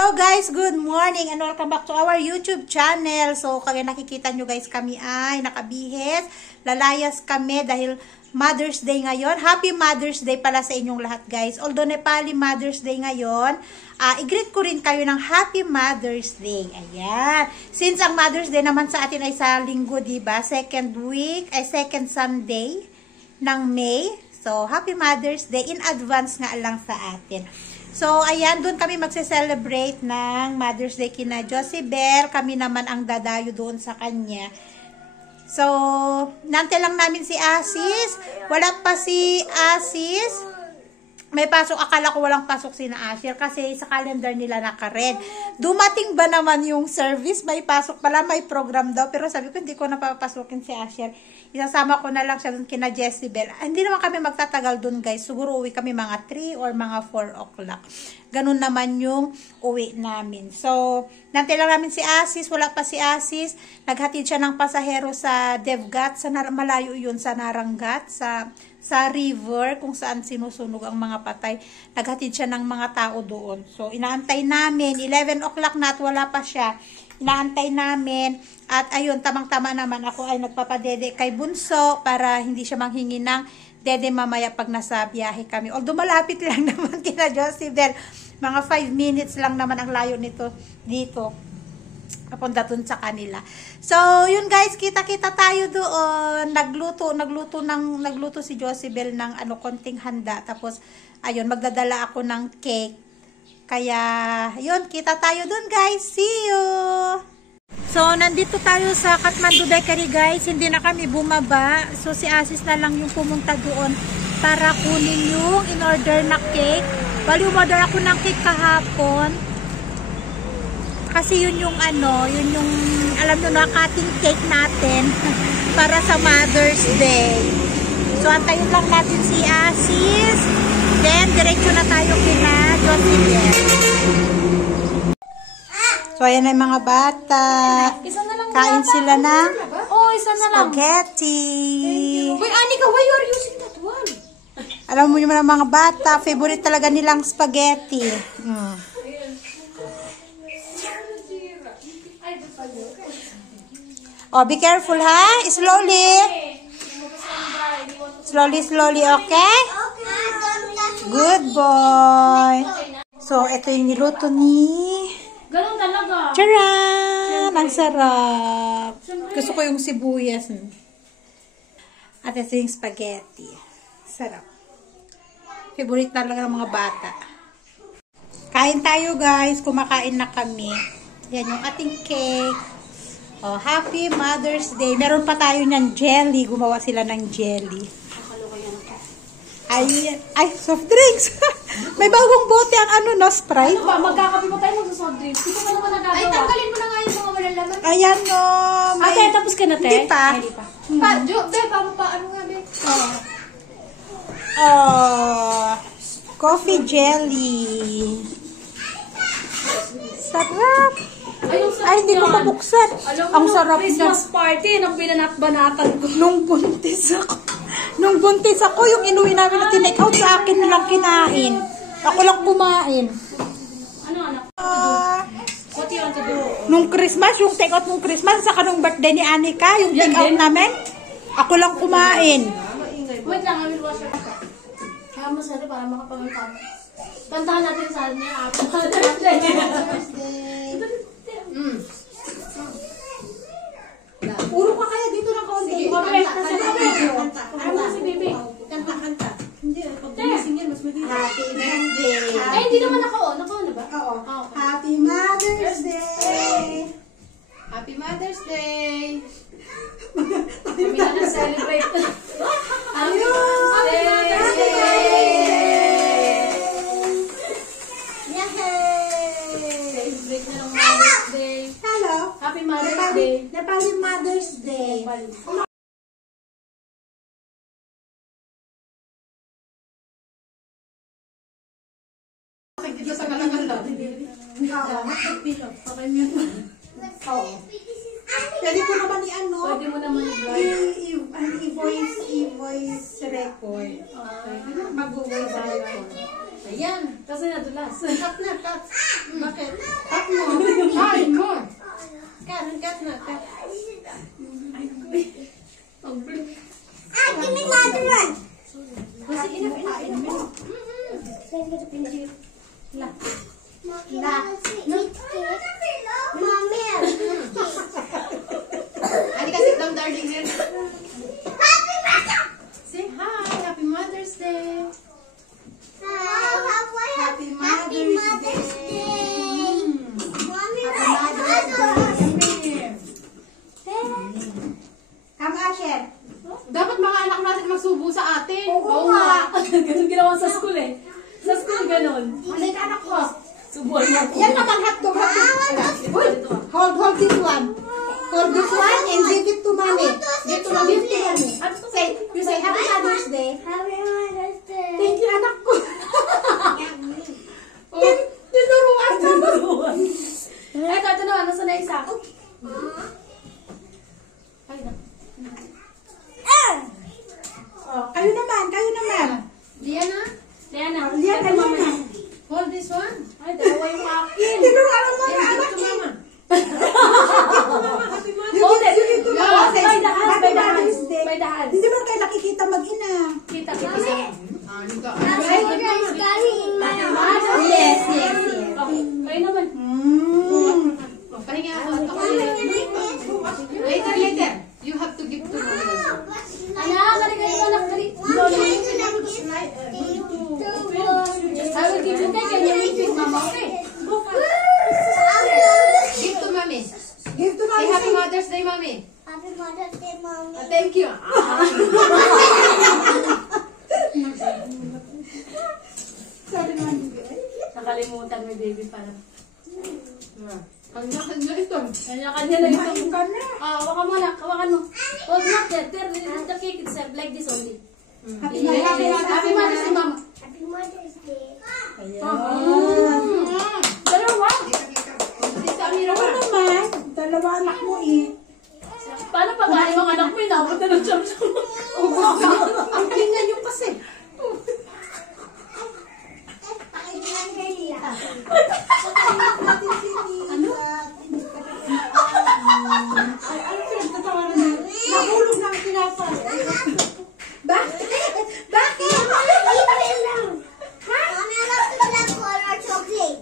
Hello guys, good morning and welcome back to our YouTube channel. So kaya nakikita nyo guys, kami ay nakabihis, lalayas kami dahil Mother's Day ngayon. Happy Mother's Day pala sa inyong lahat guys. Although Nepali Mother's Day ngayon, i-greet ko rin kayo ng Happy Mother's Day. Ayan. Since ang Mother's Day naman sa atin ay sa linggo, diba? Second Sunday ng May. So, Happy Mother's Day in advance nga lang sa atin. So, ayan, doon kami magse-celebrate ng Mother's Day kina Josibel. Kami naman ang dadayo doon sa kanya. So, nante lang namin si Asis. Wala pa si Asis. May pasok. Akala ko walang pasok si na Asher kasi sa calendar nila naka-red. Dumating ba naman yung service? May pasok pala, may program daw. Pero sabi ko, hindi ko napapasukin si Asher. Isasama ko na lang siya dun kina Jezebel. Hindi naman kami magtatagal dun guys. Siguro uwi kami mga 3 or mga 4 o'clock. Ganun naman yung uwi namin. So, nantay lang namin si Asis. Wala pa si Asis. Naghatid siya ng pasahero sa Devgat. Malayo yun sa Narangat. Sa river kung saan sinusunog ang mga patay. Naghatid siya ng mga tao doon. So, inaantay namin. 11 o'clock na at wala pa siya. Inaantay namin. At ayun, tamang-tama naman ako ay nagpapadede kay Bunso para hindi siya manghingi ng dede mamaya pag nasa biyahe kami. Although malapit lang naman kina Josibel. Mga 5 minutes lang naman ang layo nito dito. Papunta dun sa kanila. So, yun guys, kita-kita tayo doon. Nagluto si Josibel ng konting handa. Tapos, ayun, magdadala ako ng cake. Kaya, yun, kita tayo doon guys. See you! So, nandito tayo sa Kathmandu Bakery guys. Hindi na kami bumaba. So, si Asis na lang yung pumunta doon para kunin yung in-order na cake. Bali, umorder ako ng cake kahapon. Kasi yun yung alam nyo na, cutting cake natin para sa Mother's Day. So, antayin lang natin si Asis. Then, diretso na tayo kina Josibel. So, ayan na yung mga bata. Kain sila ng spaghetti. Wait, Anika, why you are using that one? Alam mo yung mga bata, favorite talaga nilang spaghetti. Oh, be careful ha. Slowly. Slowly, okay? Good boy. So, ito yung niluto ni... Ganun talaga. Charan! Ang sarap. Gusto ko yung sibuyas. At ito yung spaghetti. Sarap. Favorite talaga ng mga bata. Kain tayo guys. Kumakain na kami. Yan yung ating cake. Oh, Happy Mother's Day. Meron pa tayo ng jelly. Gumawa sila ng jelly. Ay, soft drinks. May bagong bote ang Sprite. Ano ba? Magkakape mo tayo mag-soft drinks. Hindi pa naman nagagawa. Ay, tanggalin mo na nga yung mga malalaman. Ayan no. Ate, tapos ka na, te? Hindi pa. Coffee jelly. Sarap. Ay, hindi ko mabuksan. Ang sarap niya. Christmas party, nang binanat-banatan ko. Nung buntis ako, yung inuwi namin na tinake out sa akin nilang kinain. Ako lang kumain. Ano, anak? What do you want to do? Nung Christmas, yung take out nung Christmas, saka nung birthday ni Anika, yung take out namin, ako lang kumain. Wait lang, I will wash your hands. Kaya mo sa'yo para makapagalitan. Kantahan natin sa niya. Happy Mother's Day. Puro ka kaya dito na kaunti. Ano mo si Bibi? Kanta. Hindi, pag gumising yan, mas magiging. Happy birthday. Ay, hindi naman naka-on. Naka-on na ba? Oo. Happy Mother's Day. Happy Mother's Day. Kami na na-celebrate. Happy Mother's Day. Celebrate na ng Mother's Day. Hello. Happy Mother's Day. Nepali Mother's Day. Dito sa kalangan lang. Pwede ko naman Pwede mo naman i-voice record. Okay. Mag-voice record. Ayan, kasi nadulas. Cut na, cut. Bakit? Cut mo. Kain mo. Cut na, cut. Give me another one. Kasi enough mo. Mommy. Halika, sit down, darling. Happy birthday. Say hi. Happy Mother's Day. Happy Mother's Day. Mommy, Come, Asher. Dapat mga anak natin magsubo sa atin. Oo nga. Ganun ginawa sa school eh. Sa school ganun. Halika, anak ko. Subuhan mo ako. Yan naman, hotdog. Uy, hold this one. Hold this one and give it to mommy. Give to mommy. You say Happy Mother's Day. Happy Mother's Day. Thank you, anak ko. Tinuruan ka mo. Ito naman. Nasa na isa? Ay, na. Oh, kayo naman. Diana? Diana. Liana. Hold this one. Ay, dalawa yung akin. Tinuruan mo mga Yan, anak give to eh. mama. Hold it. You give to mama. By the hand, Happy by the hand. Mother's Day. By the hand. Hindi mo kayo nakikita mag-ina. Kita. Mother's Day in my heart. Yes. Kayo naman. Pahinga ako. Later. You have to give to mommy also. Anak, kali anak, kali. I will give you cake and you eat with mama, okay? Give to mommy. Give to Say mommy. Happy Mother's Day, mommy. Happy Mother's Day, Mommy. Thank you. Nakalimutan mo, baby, para. Kanya ito. Kanya-kanya na ito. Kumain ka na. Hawakan mo na, hawakan mo. Hold not there, the cake itself, like this only. Happy Happy Mother's Day, mama. Happy Mother's Day. Dalawa. Sa Amira Ano pa. naman? Dalawa anak mo eh. Paano pag ayaw mga anak mo, inabot na ng cham. Ang tingnan nyo kasi. Nahulog na ang tinapay. Bakit? Bakit? Mommy, I love the black color chocolate.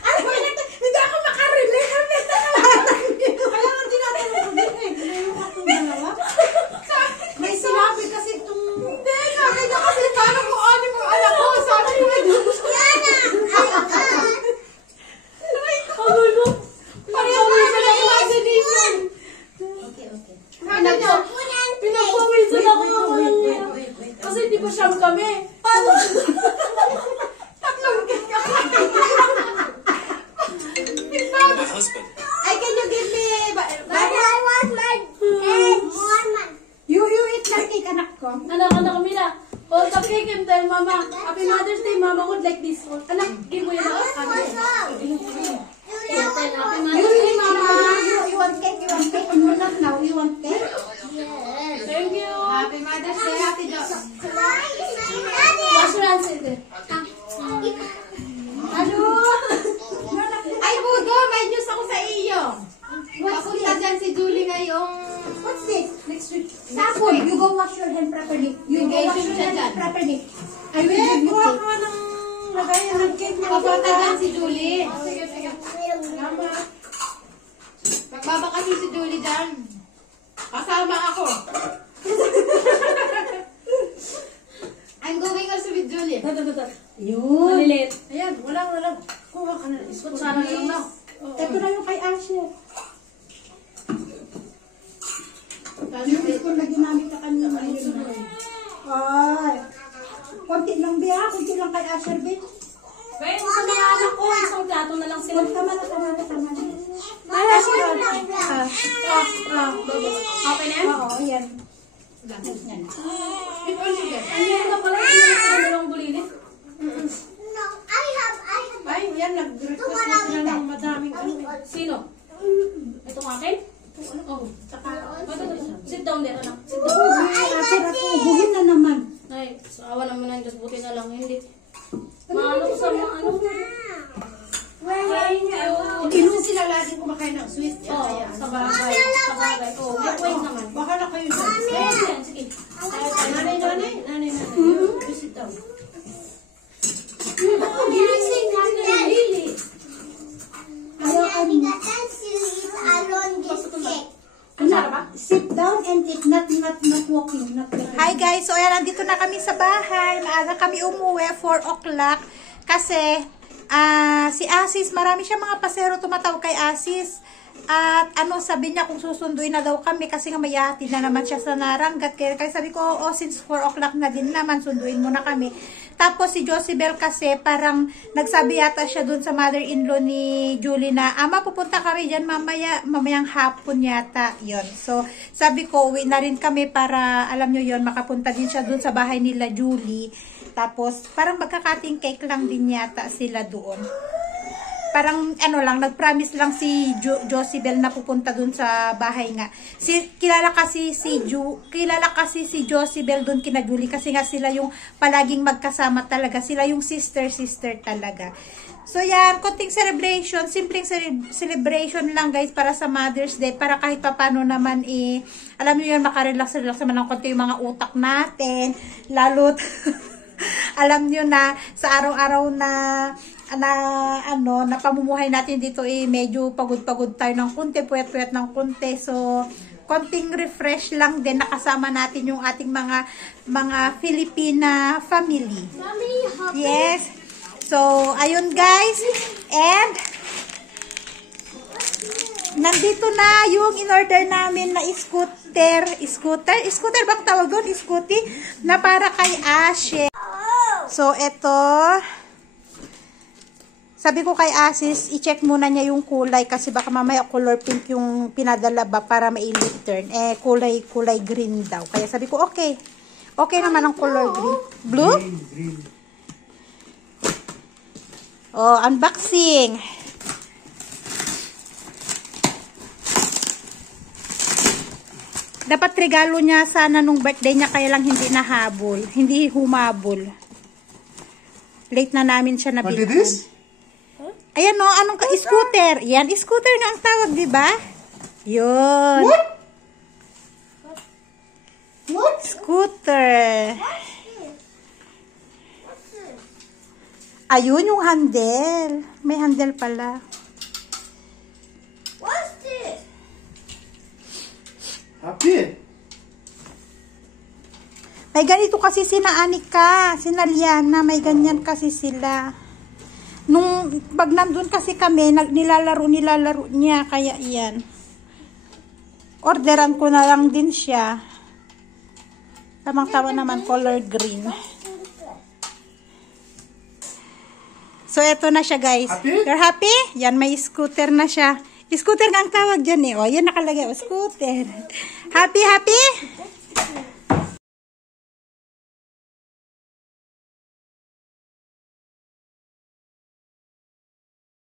Ano ba yan? Hindi ako makarelate. Ang benta na lahat. Kaya nga tinatanong ko din eh. Ngayon ako dalawa. May sinabi kasi itong... Hindi, sabi niya kasi paano mo ano mo anak ko. Sabi niya, gusto ko. Kagulo. Parang sa imagination. Sabi niya, Pinapawisan ako. Kasi hindi pa siyam kami. Paano? tatlong cake ako. My husband. Ay, can you give me... But I want my more man. You eat lang cake, anak ko. Anak kami na. Hold the cake and tell mama, Happy Mother's Day, mama would like this. Anak, give mo yun ako. What's up? Happy You Mother's Day, eat, mama. mama. You want cake? You want cake? No, not now. You want cake? Yes. Thank you. Happy Mother's Day, Ate Jo. Wash your hands in there. Ano? Ay, Budo, may news ako sa iyo. Papunta dyan si Julie ngayong... What's this? Next week. Tapos, you go wash your hand properly. You go wash your hand properly. I will give you Kuha cake. ka ng lagayan ng cake na papunta dyan si Julie. Mama. Magbabakasyon si Julie dyan. Kasama ako. I'm going also with Julie. Yun. Maliliit. Ayan, walang. Kuha ka na. Kutsara na lang na. Ito na yung kay Asher. Tapos, Yung school na ginamit ka kanina. Ay. Konti lang, Bea. Konti lang kay Asher, Bea. Kaya sa mga anak ko, isang plato na lang sila. Tama na. Ay, Asher. Okay na yan? Oo, yan. Ang yan na pala, hindi na sila dalawang bulilit. No, I have. ay, yan, nag-request na sila ng madaming ano. Sino? Itong akin? Oh, saka. Sit down there, anak. Sit down. Asher at ubuhin na naman. Ay, so awa ng down and eat, not walking, not walking. Hi guys, so ayan, nandito na kami sa bahay. Maaga kami umuwi, 4 o'clock. Kasi, si Asis, marami siya mga pasero tumatawag kay Asis. At sabi niya kung susunduin na daw kami kasi nga may hatid na naman siya sa Narangat. Kaya sabi ko, since 4 o'clock na din naman, sunduin mo na kami. Tapos si Josibel kasi parang nagsabi yata siya dun sa mother-in-law ni Julie na, Ama, pupunta kami dyan mamayang hapon yata. Yun. So, sabi ko, uwi na rin kami para, alam nyo yun, makapunta din siya dun sa bahay nila Julie. Tapos, parang magkakating cake lang din yata sila doon. Parang nag-promise lang si Josibel na pupunta dun sa bahay nga. Kilala kasi si Josibel dun kina Julie kasi nga sila yung palaging magkasama talaga. Sila yung sister talaga. So yan, konting celebration, simpleng celebration lang guys para sa Mother's Day, para kahit papano naman alam niyo yun, makarelax naman ng konti yung mga utak natin, lalo't alam niyo na sa araw-araw na pamumuhay natin dito medyo pagod-pagod tayo ng konti, puyat-puyat ng konti. So, konting refresh lang din, nakasama natin yung ating mga Filipina family. Yes. So, ayun guys. And, nandito na yung in-order namin na scooter bang tawag doon? Scooty? Na para kay Ashe. So, eto. Sabi ko kay Asis, i-check muna niya yung kulay kasi baka mamaya color pink yung pinadala ba para ma-return. Kulay green daw. Kaya sabi ko, okay. Okay naman ang color green. Blue? Green. Oh, unboxing. Dapat regalo niya sana nung birthday niya kaya lang hindi nahabol. Hindi humabol. Late na namin siya nabilhan. What is this? Ayan o, scooter. Yan, scooter nga ang tawag, di ba? Yun. What? Scooter. Ayun yung handle. May handle pala. What's this? Happy? May ganito kasi sina Anika, sina Liana, may ganyan kasi sila. Nung pag nandun kasi kami, nilalaro niya, kaya yan. Orderan ko na lang din siya. Tamang-tama naman, color green. So, eto na siya guys. Happy? You're happy? Yan, may scooter na siya. Scooter nga ang tawag dyan eh. O, yan nakalagay. O, scooter. Happy?